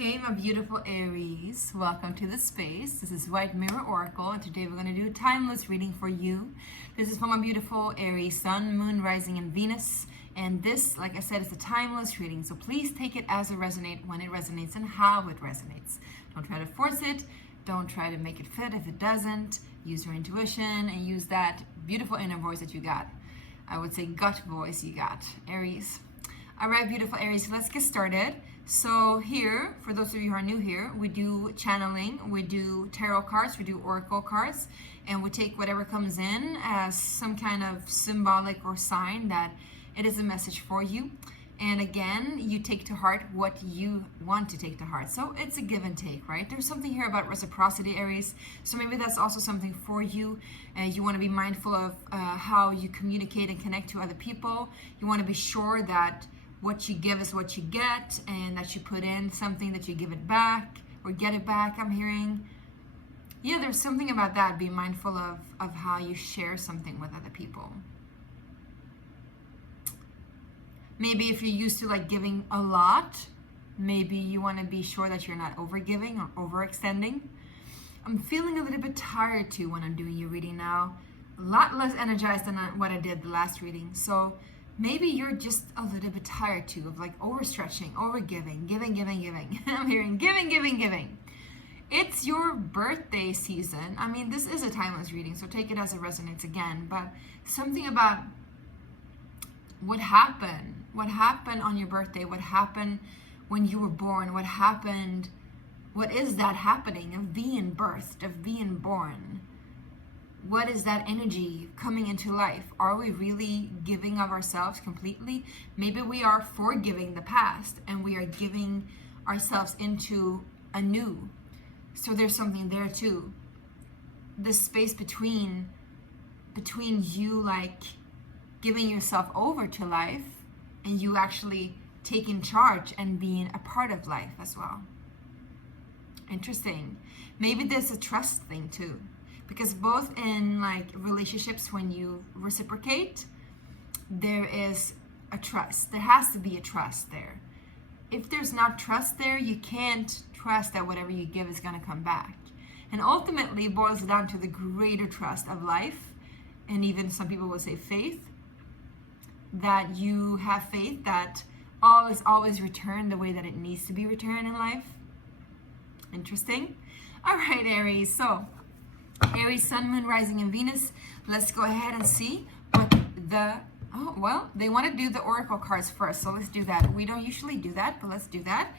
Hey my beautiful Aries, welcome to the space. This is White Mirror Oracle, and today we're going to do a timeless reading for you. This is for my beautiful Aries Sun, Moon, Rising, and Venus. And this, like I said, is a timeless reading. So please take it as it resonates, when it resonates, and how it resonates. Don't try to force it. Don't try to make it fit if it doesn't. Use your intuition and use that beautiful inner voice that you got. I would say gut voice you got, Aries. All right, beautiful Aries, let's get started. So here, for those of you who are new here, we do channeling, we do tarot cards, we do oracle cards, and we take whatever comes in as some kind of symbolic or sign that it is a message for you. And again, you take to heart what you want to take to heart. So it's a give and take, right? There's something here about reciprocity, Aries. So maybe that's also something for you. You want to be mindful of how you communicate and connect to other people. You want to be sure that what you give is what you get, and that you put in something that you give it back or get it back, I'm hearing. Yeah, there's something about that. Be mindful of how you share something with other people. Maybe if you're used to like giving a lot, maybe you want to be sure that you're not overgiving or overextending. I'm feeling a little bit tired too when I'm doing your reading now. A lot less energized than what I did the last reading. So maybe you're just a little bit tired too of like overstretching, overgiving, giving. I'm hearing giving. It's your birthday season. I mean, this is a timeless reading, so take it as it resonates again. But something about what happened on your birthday, what happened when you were born, what is that happening of being birthed, of being born? What is that energy coming into life? Are we really giving of ourselves completely? Maybe we are forgiving the past and we are giving ourselves into a new. So there's something there too. The space between you like giving yourself over to life and you actually taking charge and being a part of life as well. Interesting. Maybe there's a trust thing too. Because both in like relationships, when you reciprocate, there is a trust. There has to be a trust there. If there's not trust there, you can't trust that whatever you give is going to come back. And ultimately, it boils down to the greater trust of life, and even some people would say faith, that you have faith that all is always returned the way that it needs to be returned in life. Interesting. All right, Aries. So Aries, Sun, Moon, Rising, and Venus. Let's go ahead and see what they want to do the oracle cards first. So let's do that. We don't usually do that, but let's do that.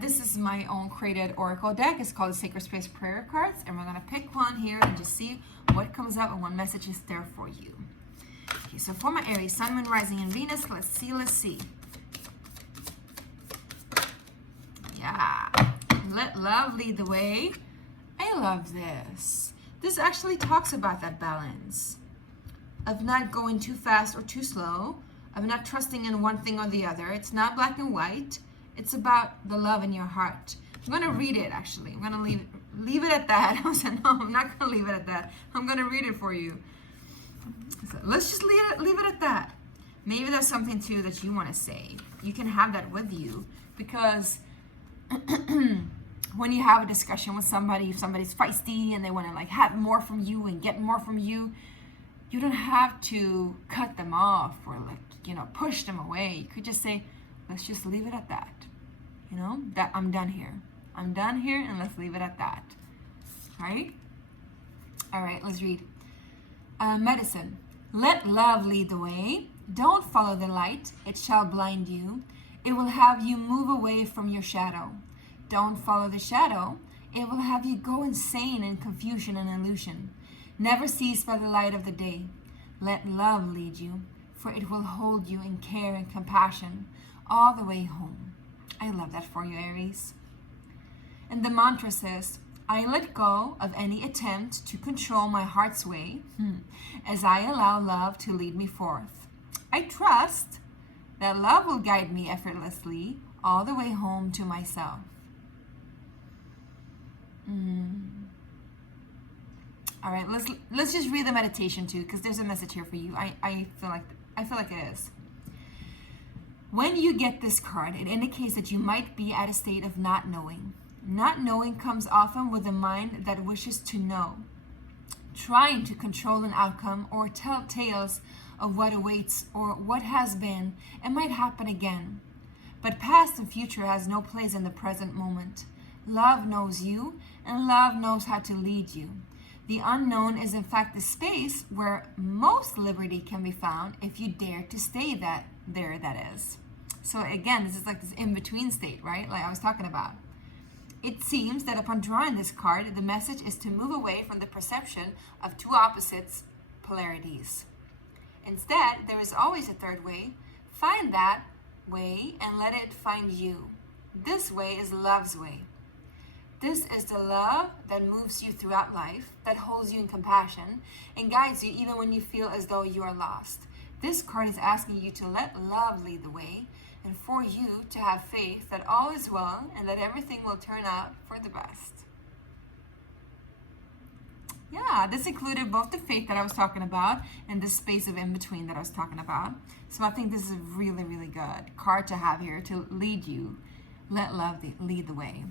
This is my own created oracle deck. It's called the Sacred Space Prayer Cards. And we're going to pick one here and just see what comes up and what message is there for you. Okay, so for my Aries, Sun, Moon, Rising, and Venus, let's see. Yeah. Let love lead the way. I love this. This actually talks about that balance of not going too fast or too slow, of not trusting in one thing or the other. It's not black and white. It's about the love in your heart. I'm going to read it, actually. I'm going to leave it at that. I said, no, I'm not going to leave it at that. I'm going to read it for you. So let's just leave it at that. Maybe there's something, too, that you want to say. You can have that with you, because when you have a discussion with somebody, if somebody's feisty and they want to like have more from you and get more from you, you don't have to cut them off or like, push them away. You could just say, let's just leave it at that. That I'm done here. I'm done here, and let's leave it at that. Right? All right, let's read. Medicine. Let love lead the way. Don't follow the light. It shall blind you. It will have you move away from your shadow. Don't follow the shadow. It will have you go insane in confusion and illusion. Never cease by the light of the day. Let love lead you, for it will hold you in care and compassion all the way home. I love that for you, Aries. And the mantra says, I let go of any attempt to control my heart's way as I allow love to lead me forth. I trust that love will guide me effortlessly all the way home to myself. All right, let's just read the meditation too, because there's a message here for you. I feel like it is. When you get this card, it indicates that you might be at a state of not knowing. Not knowing comes often with a mind that wishes to know, trying to control an outcome or tell tales of what awaits or what has been and might happen again. But past and future has no place in the present moment. Love knows you, and love knows how to lead you. The unknown is in fact the space where most liberty can be found if you dare to stay there, that is. So again, this is like this in-between state, right? Like I was talking about. It seems that upon drawing this card, the message is to move away from the perception of two opposites, polarities. Instead, there is always a third way. Find that way and let it find you. This way is love's way. This is the love that moves you throughout life, that holds you in compassion, and guides you even when you feel as though you are lost. This card is asking you to let love lead the way, and for you to have faith that all is well and that everything will turn out for the best. Yeah, this included both the faith that I was talking about and the space of in-between that I was talking about. So I think this is a really, really good card to have here to lead you. Let love lead the way.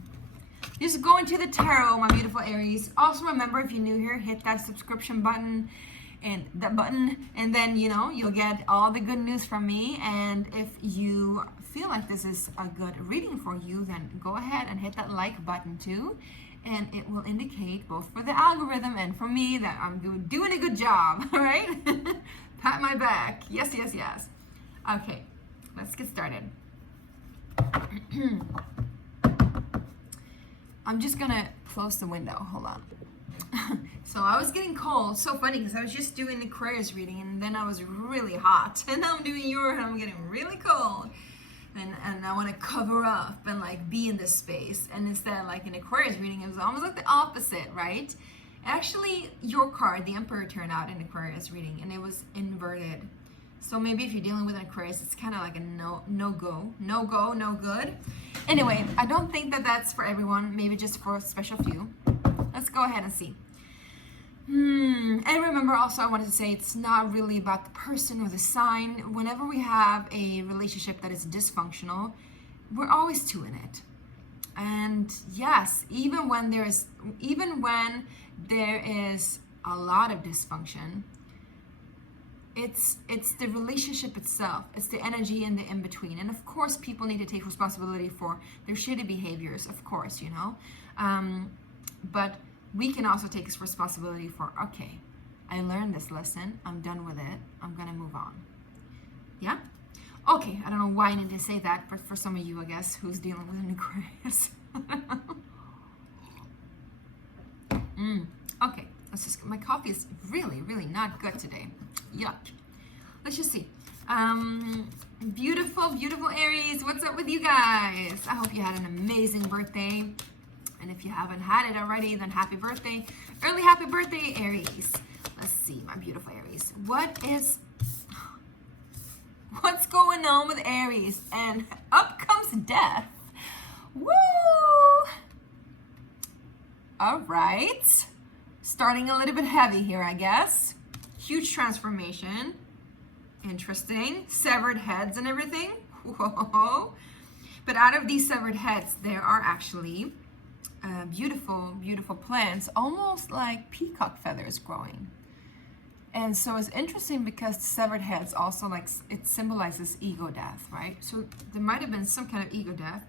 Just go into the tarot, my beautiful Aries. Also remember, if you're new here, hit that subscription button and then you'll get all the good news from me. And if you feel like this is a good reading for you, then go ahead and hit that like button too, and it will indicate both for the algorithm and for me that I'm doing a good job. All right. Pat my back. Yes. Okay, let's get started. I'm just gonna close the window. Hold on. So I was getting cold. So funny because I was just doing Aquarius reading and then I was really hot. And now I'm doing yours and I'm getting really cold. And I want to cover up and like be in this space. And instead, like in Aquarius reading, it was almost like the opposite, right? Actually, your card, the Emperor, turned out in Aquarius reading and it was inverted. So maybe if you're dealing with an Aquarius, it's kind of like a no go, no good. Anyway, I don't think that that's for everyone, maybe just for a special few. Let's go ahead and see. And remember also, I wanted to say it's not really about the person or the sign. Whenever we have a relationship that is dysfunctional, we're always two in it. And yes, even when there is a lot of dysfunction, it's the relationship itself. It's the energy and the in-between. And of course, people need to take responsibility for their shitty behaviors, of course, but we can also take responsibility for, okay, I learned this lesson. I'm done with it. I'm going to move on. Yeah? Okay, I don't know why I need to say that, but for some of you, I guess, who's dealing with an Aquarius. Okay, let's just, my coffee is really, really not good today. Yuck. Let's just see. Beautiful, beautiful Aries. What's up with you guys? I hope you had an amazing birthday. And if you haven't had it already, then happy birthday. Early happy birthday, Aries. Let's see, my beautiful Aries. What's going on with Aries? And up comes death. Woo! All right. Starting a little bit heavy here, I guess. Huge transformation. Interesting. Severed heads and everything. Whoa. But out of these severed heads, there are actually beautiful, beautiful plants, almost like peacock feathers growing. And so it's interesting because the severed heads also, like, it symbolizes ego death, right? So there might have been some kind of ego death,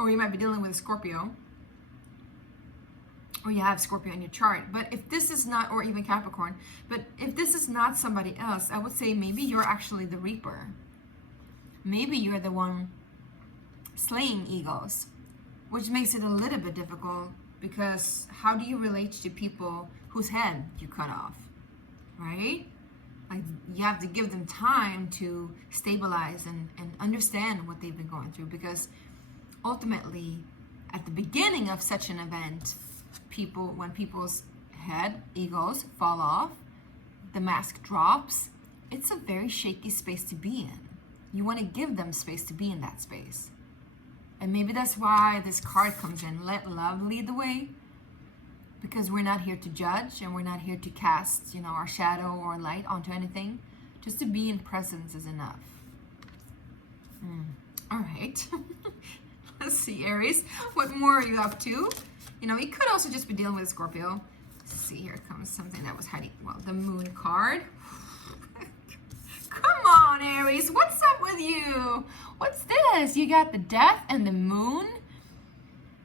or you might be dealing with a Scorpio, or you have Scorpio in your chart. But if this is not, or even Capricorn, but if this is not somebody else, I would say maybe you're actually the reaper. Maybe you're the one slaying egos, which makes it a little bit difficult because how do you relate to people whose head you cut off, right? Like, you have to give them time to stabilize and understand what they've been going through, because ultimately at the beginning of such an event, when people's egos fall off, the mask drops, it's a very shaky space to be in. You want to give them space to be in that space. And maybe that's why this card comes in, let love lead the way, because we're not here to judge and we're not here to cast, our shadow or light onto anything. Just to be in presence is enough. All right. Let's see, Aries. What more are you up to? You know, you could also just be dealing with a Scorpio. Let's see, here comes something that was hiding. Well, the Moon card. Come on, Aries. What's up with you? What's this? You got the Death and the Moon.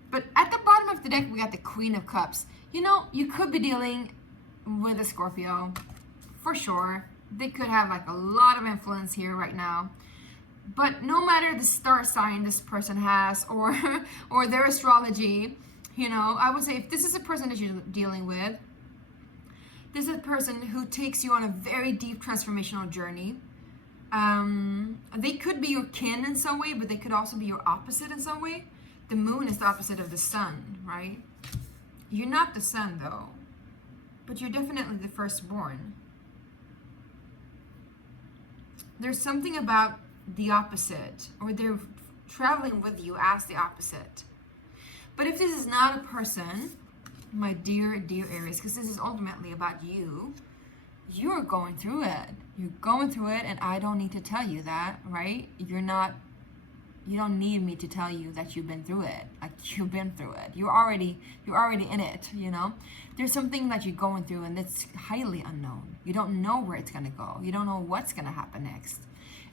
But at the bottom of the deck, we got the Queen of Cups. You know, you could be dealing with a Scorpio, for sure. They could have like a lot of influence here right now. But no matter the star sign this person has or their astrology, you know, I would say if this is a person that you're dealing with, this is a person who takes you on a very deep transformational journey. They could be your kin in some way, but they could also be your opposite in some way. The Moon is the opposite of the Sun, right? You're not the Sun though, but you're definitely the firstborn. There's something about the opposite, or they're traveling with you as the opposite. But if this is not a person, my dear Aries, because this is ultimately about you, you're going through it. You're going through it, and I don't need to tell you that, right? You don't need me to tell you that you've been through it. Like, you've been through it. You're already in it, you know? There's something that you're going through, and it's highly unknown. You don't know where it's going to go. You don't know what's going to happen next.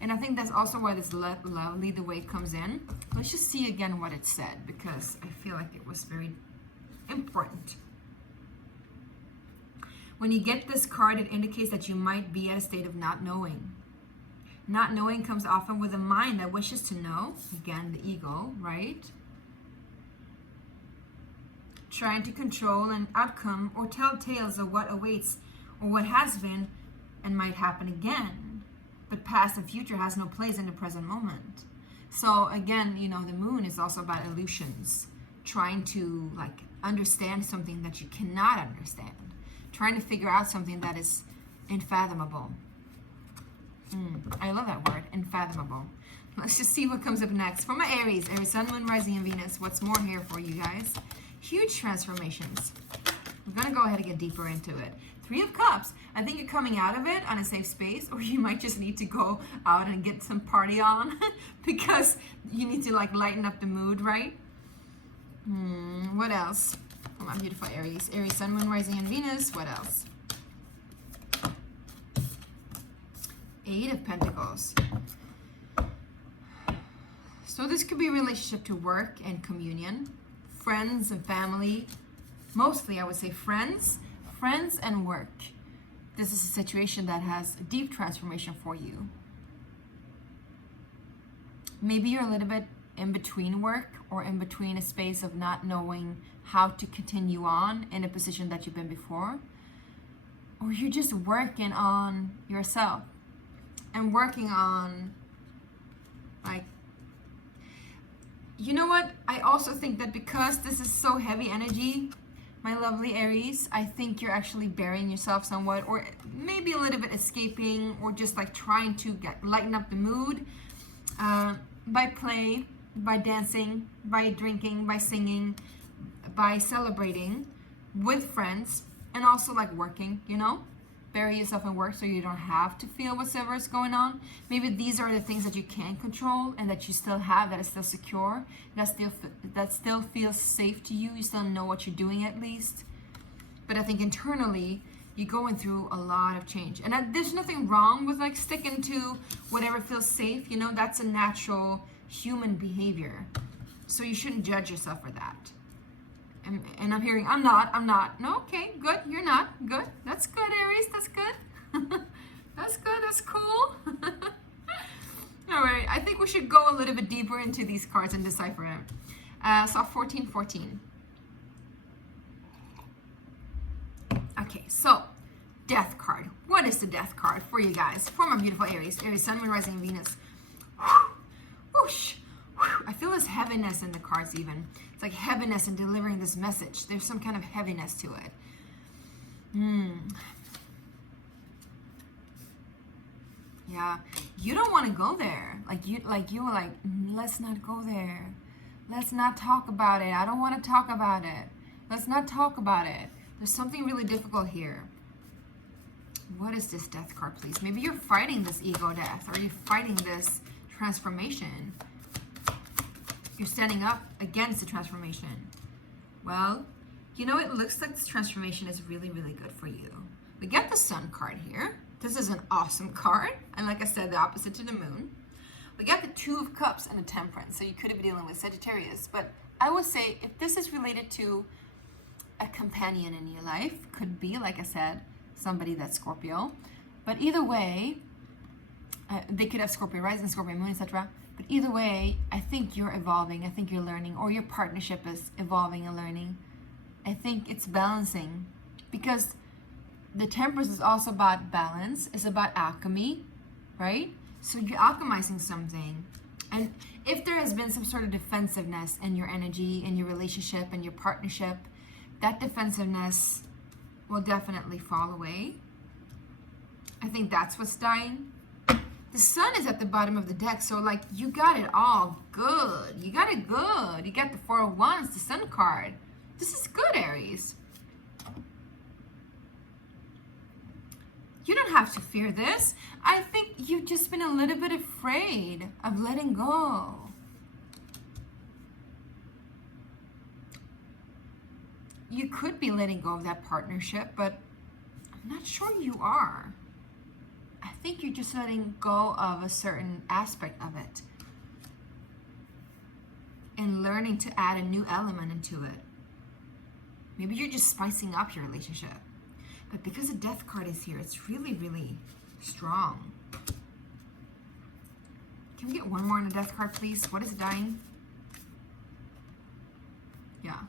And I think that's also why this lovely the way comes in. Let's just see again what it said, because I feel like it was very important. When you get this card, it indicates that you might be at a state of not knowing. Not knowing comes often with a mind that wishes to know. Again, the ego, right? Trying to control an outcome or tell tales of what awaits or what has been and might happen again. But past and future has no place in the present moment. So again, you know, the Moon is also about illusions. Trying to like understand something that you cannot understand. Trying to figure out something that is unfathomable. I love that word, unfathomable. Let's just see what comes up next. For my Aries, Sun, Moon, Rising, and Venus. What's more here for you guys? Huge transformations. I'm going to go ahead and get deeper into it. 3 of Cups. I think you're coming out of it on a safe space, or you might just need to go out and get some party on because you need to like lighten up the mood, right? What else? Oh, my beautiful Aries. Aries, Sun, Moon, Rising, and Venus. What else? 8 of Pentacles. So this could be a relationship to work and communion, friends and family. Mostly, I would say friends and work. This is a situation that has a deep transformation for you. Maybe you're a little bit in between work or in between a space of not knowing how to continue on in a position that you've been before. Or you're just working on yourself and working on, like, you know what? I also think that because this is so heavy energy, my lovely Aries, I think you're actually burying yourself somewhat, or maybe a little bit escaping, or just like trying to lighten up the mood by play, by dancing, by drinking, by singing, by celebrating with friends, and also like working, you know? Bury yourself in work so you don't have to feel whatever is going on. Maybe these are the things that you can control and that you still have, that is still secure, that still feels safe to you. You still know what you're doing at least. But I think internally, you're going through a lot of change. And there's nothing wrong with like sticking to whatever feels safe. You know, that's a natural human behavior. So you shouldn't judge yourself for that. And I'm hearing, I'm not. No, okay, good, you're not. Good, that's good, Aries, that's good. That's good, that's cool. All right, I think we should go a little bit deeper into these cards and decipher them. So 14. Okay, so Death card. What is the Death card for you guys? For my beautiful Aries. Aries, Sun, Moon, Rising, and Venus. Whoosh. I feel this heaviness in the cards even. It's like heaviness in delivering this message. There's some kind of heaviness to it. Yeah, you don't want to go there. You were like, let's not go there. Let's not talk about it. I don't want to talk about it. Let's not talk about it. There's something really difficult here. What is this Death card, please? Maybe you're fighting this ego death, or you're fighting this transformation. You're standing up against the transformation. Well, you know, it looks like this transformation is really, really good for you. We get the Sun card here. This is an awesome card. And like I said, the opposite to the Moon. We got the Two of Cups and the Temperance. So you could be dealing with Sagittarius. But I would say if this is related to a companion in your life, could be, like I said, somebody that's Scorpio. But either way, they could have Scorpio rising, Scorpio moon, etc. But either way, I think you're evolving. I think you're learning, or your partnership is evolving and learning. I think it's balancing, because the Temperance is also about balance. It's about alchemy, right? So you're alchemizing something. And if there has been some sort of defensiveness in your energy, in your relationship, in your partnership, that defensiveness will definitely fall away. I think that's what's dying. The Sun is at the bottom of the deck, so like you got it all good. You got it good. You got the Four of Wands, the Sun card. This is good, Aries. You don't have to fear this. I think you've just been a little bit afraid of letting go. You could be letting go of that partnership, but I'm not sure you are. I think you're just letting go of a certain aspect of it and learning to add a new element into it. Maybe you're just spicing up your relationship. But because the Death card is here, it's really, really strong. Can we get one more on the Death card, please? What is dying? Yeah.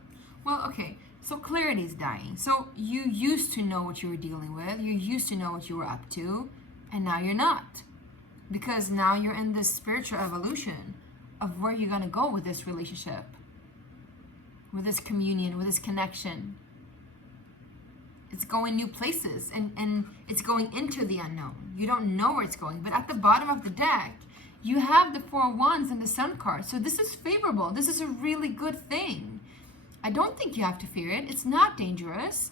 Well, okay. So clarity is dying. So you used to know what you were dealing with. You used to know what you were up to. And now you're not. Because now you're in this spiritual evolution of where you're going to go with this relationship. With this communion, with this connection. It's going new places, and it's going into the unknown. You don't know where it's going. But at the bottom of the deck, you have the Four of Wands and the Sun card. So this is favorable. This is a really good thing. I don't think you have to fear it. It's not dangerous.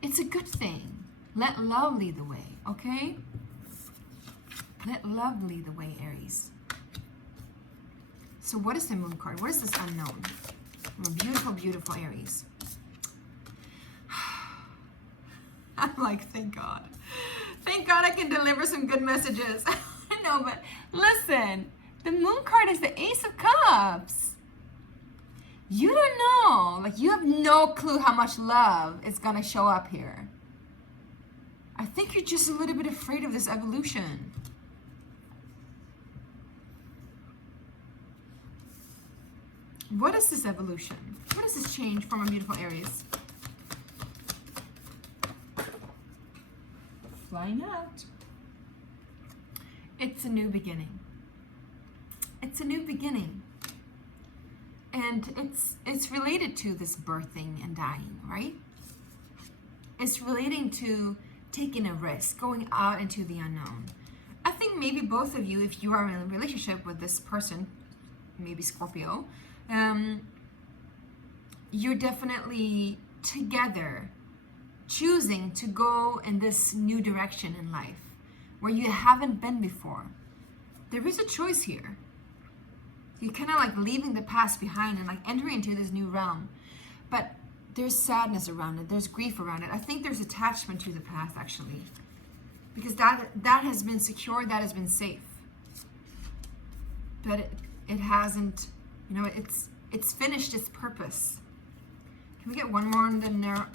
It's a good thing. Let love lead the way, okay? Let love lead the way, Aries. So what is the Moon card? What is this unknown? Beautiful, beautiful Aries. I'm like, thank God. Thank God I can deliver some good messages. I know, but listen, the Moon card is the Ace of Cups. You don't know. Like, you have no clue how much love is going to show up here. I think you're just a little bit afraid of this evolution. What is this evolution? What is this change for my beautiful Aries? Flying out. It's a new beginning. It's a new beginning. And it's related to this birthing and dying, right? It's relating to taking a risk, going out into the unknown. I think maybe both of you, if you are in a relationship with this person, maybe Scorpio, you're definitely together choosing to go in this new direction in life where you haven't been before. There is a choice here. You're kind of like leaving the past behind and like entering into this new realm. But there's sadness around it. There's grief around it. I think there's attachment to the past, actually. Because that has been secure, that has been safe. But it hasn't, you know, it's finished its purpose. Can we get one more on the narrow,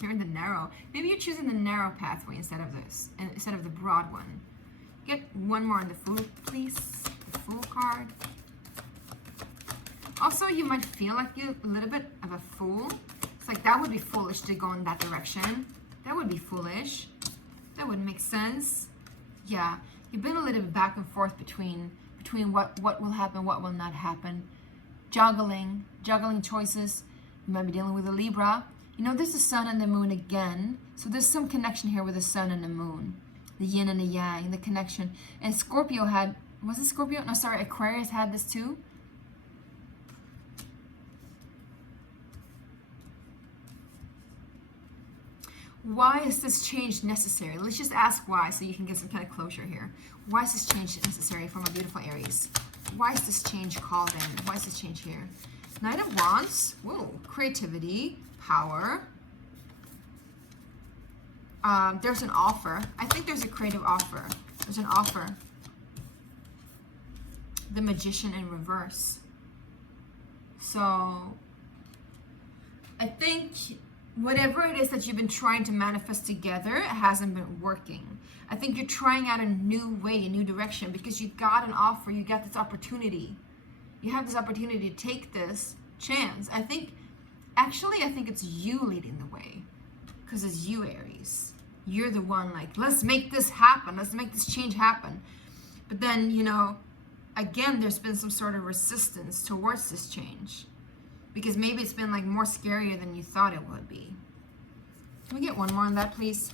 here in the narrow? Maybe you're choosing the narrow pathway instead of this, instead of the broad one. Get one more on the Fool, please. The Fool card. Also, you might feel like you're a little bit of a fool. It's like that would be foolish to go in that direction. That would be foolish. That wouldn't make sense. Yeah, you've been a little bit back and forth between what will happen, what will not happen. Juggling choices. You might be dealing with a Libra. You know, there's the Sun and the Moon again. So there's some connection here with the Sun and the Moon. The yin and the yang, the connection. And Scorpio had, was it Scorpio? No, sorry, Aquarius had this too. Why is this change necessary? Let's just ask why so you can get some kind of closure here. Why is this change necessary for my beautiful Aries? Why is this change called in? Why is this change here? Knight of Wands. Whoa. Creativity. Power. There's an offer. I think there's a creative offer. There's an offer. The Magician in reverse. So I think whatever it is that you've been trying to manifest together, it hasn't been working. I think you're trying out a new way, a new direction, because you got an offer, you got this opportunity. You have this opportunity to take this chance. I think it's you leading the way, because it's you, Aries. You're the one like, let's make this happen. Let's make this change happen. But then, you know, again, there's been some sort of resistance towards this change, because maybe it's been like more scarier than you thought it would be. Can we get one more on that, please?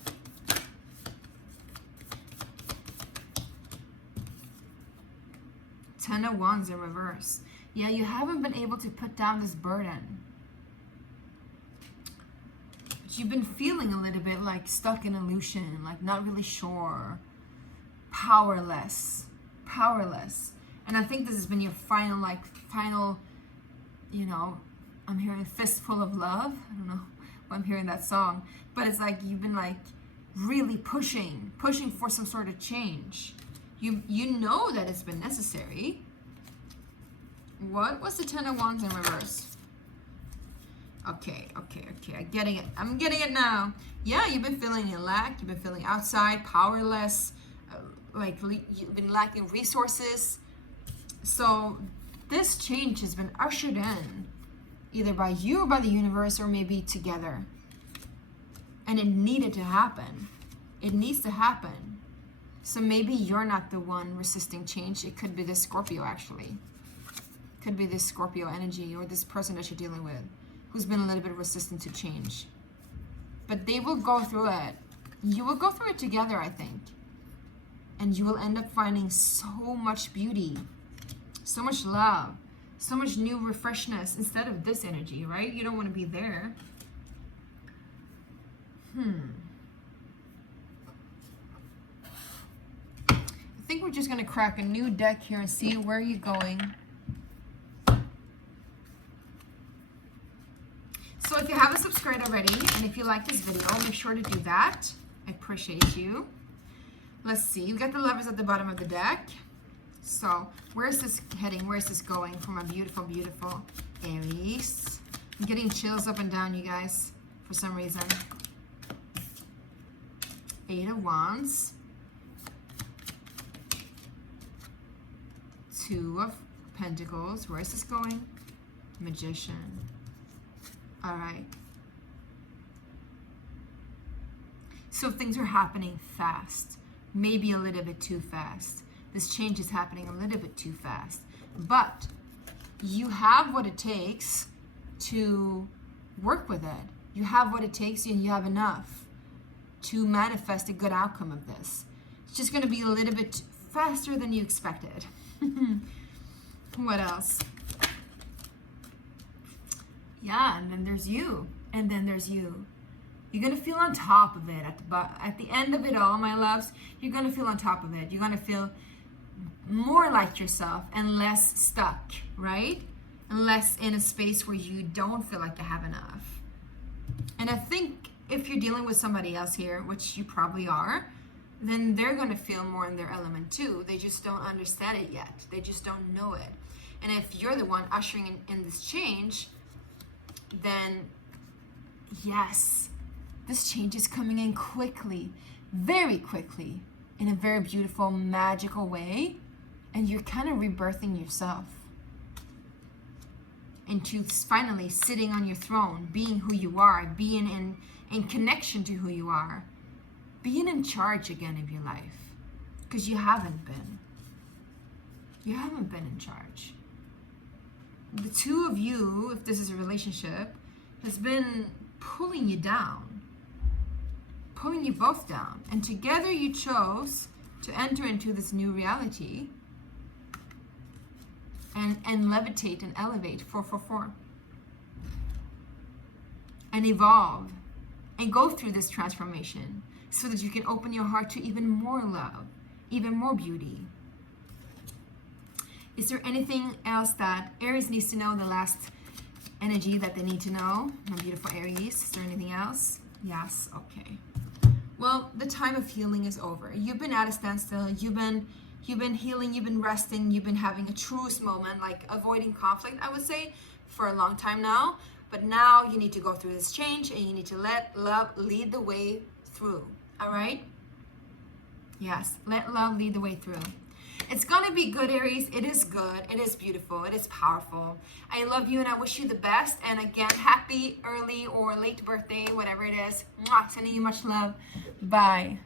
Ten of Wands in reverse. Yeah, you haven't been able to put down this burden. But you've been feeling a little bit like stuck in illusion, like not really sure. Powerless. And I think this has been your final, you know, I'm hearing a fistful of love. I don't know why I'm hearing that song. But it's like you've been like really pushing for some sort of change. You know that it's been necessary. What was the Ten of Wands in reverse? Okay. I'm getting it now. Yeah, you've been feeling in lack. You've been feeling outside, powerless. You've been lacking resources. So this change has been ushered in either by you or by the universe, or maybe together. And it needed to happen. It needs to happen. So maybe you're not the one resisting change. It could be this Scorpio, actually. Could be this Scorpio energy, or this person that you're dealing with who's been a little bit resistant to change. But they will go through it. You will go through it together, I think. And you will end up finding so much beauty, so much love, so much new refreshness instead of this energy, right? You don't want to be there. I think we're just going to crack a new deck here and see where you're going. So if you haven't subscribed already, and if you like this video, make sure to do that. I appreciate you. Let's see. We got the Lovers at the bottom of the deck. So where is this heading? Where is this going for my beautiful, beautiful Aries? I'm getting chills up and down, you guys, for some reason. Eight of Wands. Two of Pentacles. Where is this going? Magician. All right. So things are happening fast. Maybe a little bit too fast. This change is happening a little bit too fast. But you have what it takes to work with it. You have what it takes, and you have enough to manifest a good outcome of this. It's just going to be a little bit faster than you expected. What else? Yeah, and then there's you. And then there's you. You're going to feel on top of it at the end of it all, my loves. You're going to feel on top of it. You're going to feel more like yourself and less stuck, right? And less in a space where you don't feel like you have enough. And I think if you're dealing with somebody else here, which you probably are, then they're going to feel more in their element too. They just don't understand it yet. They just don't know it. And if you're the one ushering in this change, then yes, this change is coming in quickly, very quickly, in a very beautiful, magical way. And you're kind of rebirthing yourself into finally sitting on your throne, being who you are, being in connection to who you are, being in charge again of your life. Because you haven't been. You haven't been in charge. The two of you, if this is a relationship, has been pulling you down, pulling you both down. And together you chose to enter into this new reality and levitate and elevate 444 and evolve and go through this transformation so that you can open your heart to even more love, even more beauty. Is there anything else that Aries needs to know, the last energy that they need to know? My beautiful Aries, is there anything else? Yes, okay. Well, the time of healing is over. You've been at a standstill. You've been healing, you've been resting, you've been having a truce moment, like avoiding conflict, I would say, for a long time now. But now you need to go through this change and you need to let love lead the way through. All right? Yes, let love lead the way through. It's gonna be good, Aries. It is good. It is beautiful. It is powerful. I love you and I wish you the best. And again, happy early or late birthday, whatever it is. Mwah, sending you much love. Bye.